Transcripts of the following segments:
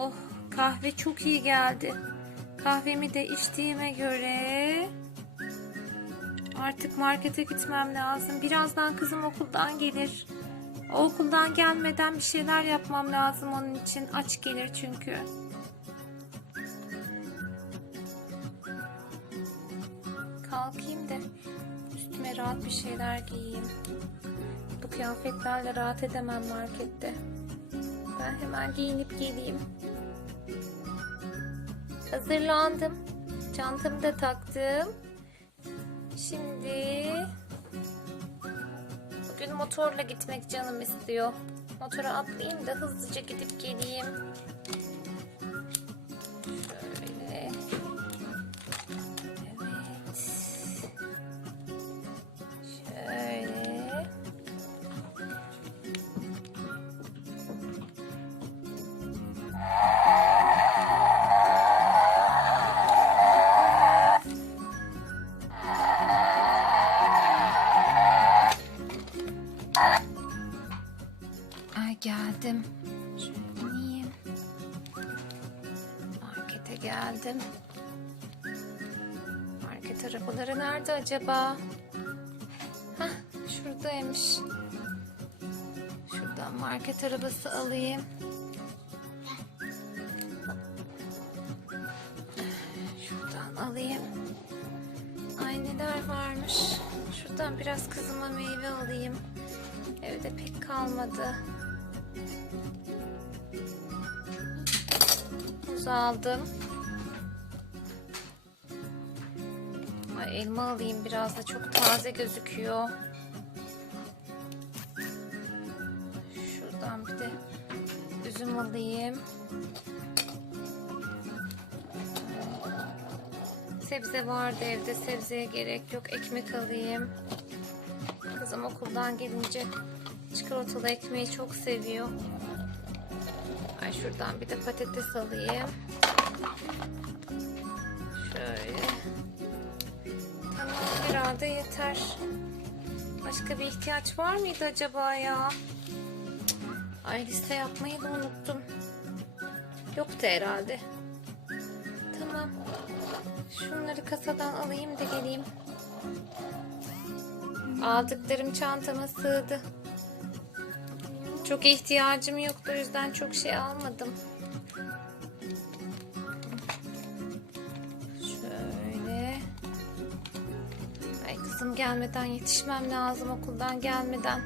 Oh kahve çok iyi geldi. Kahvemi de içtiğime göre artık markete gitmem lazım. Birazdan kızım okuldan gelir. O okuldan gelmeden bir şeyler yapmam lazım onun için. Aç gelir çünkü. Kalkayım da üstüme rahat bir şeyler giyeyim. Bu kıyafetlerle rahat edemem markette. Ben hemen giyinip geleyim. Hazırlandım. Çantamı da taktım. Şimdi bugün motorla gitmek canım istiyor. Motora atlayayım da hızlıca gidip geleyim. Ay geldim. Şöyle ineyim. Markete geldim. Market arabaları nerede acaba? Hah şuradaymış. Şuradan market arabası alayım. Şuradan alayım. Ay neler varmış. Şuradan biraz kızıma meyve alayım. Evde pek kalmadı. Muz aldım. Ay elma alayım biraz da çok taze gözüküyor. Şuradan bir de üzüm alayım. Sebze vardı evde sebzeye gerek yok. Ekmek alayım. Kızım okuldan gelince çikolatalı ekmeği çok seviyor. Ay şuradan bir de patates alayım. Şöyle. Tamam herhalde yeter. Başka bir ihtiyaç var mıydı acaba ya? Ay liste yapmayı da unuttum. Yoktu herhalde. Tamam. Şunları kasadan alayım da geleyim. Aldıklarım çantama sığdı. Çok ihtiyacım yoktu o yüzden çok şey almadım. Şöyle. Ay kızım gelmeden yetişmem lazım okuldan gelmeden.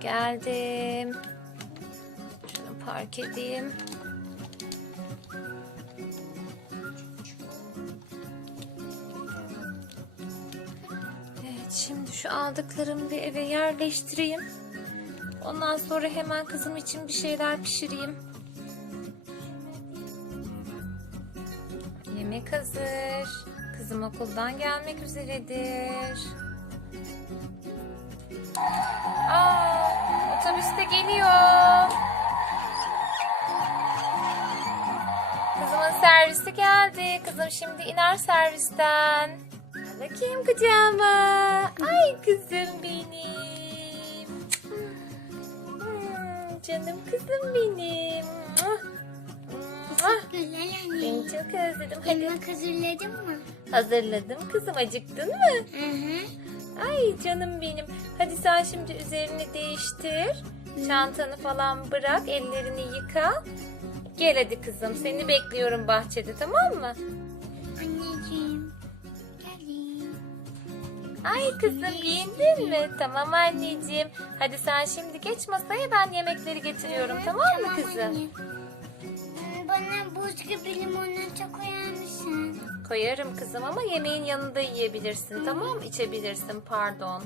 Geldim. Park edeyim. Evet şimdi şu aldıklarımı bir eve yerleştireyim. Ondan sonra hemen kızım için bir şeyler pişireyim. Yemek hazır. Kızım okuldan gelmek üzeredir. Aa, servisi geldi. Kızım şimdi iner servisten. Bakayım kucağıma. Ay kızım benim. Hmm, canım kızım benim. Teşekkürler anne. Seni çok özledim. Hadi Yemek hazırladın mı? hazırladım kızım. Acıktın mı? Hı hı. Ay canım benim. Hadi sen şimdi üzerini değiştir. Çantanı falan bırak. Ellerini yıka. Gel hadi kızım. Seni bekliyorum bahçede tamam mı? Anneciğim. Geldim. Ay kızım giyindin mi? Tamam anneciğim. Hadi sen şimdi geç masaya ben yemekleri getiriyorum tamam mı kızım? anne. Ee, Bana buz gibi limonata koyar mısın? Koyarım kızım ama yemeğin yanında yiyebilirsin tamam mı? İçebilirsin pardon.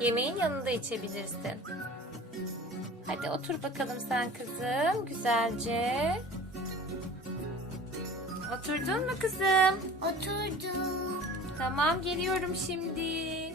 Yemeğin yanında içebilirsin. Hadi otur bakalım sen kızım güzelce. Oturdun mu kızım? Oturdum. Tamam geliyorum şimdi.